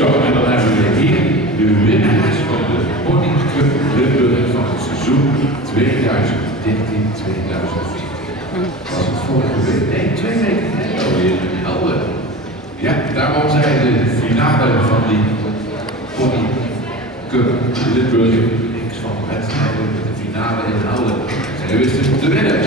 Zo, en dan hebben we hier de winnaars van de Pony Cup Limburg van het seizoen 2013-2014. Was het vorige week? Nee, 2 weken geleden alweer in Helder. Ja, daar was zij de finale van die Pony Cup Limburg. Niks van wedstrijden, de finale in Helder. Zij wisten te winnen.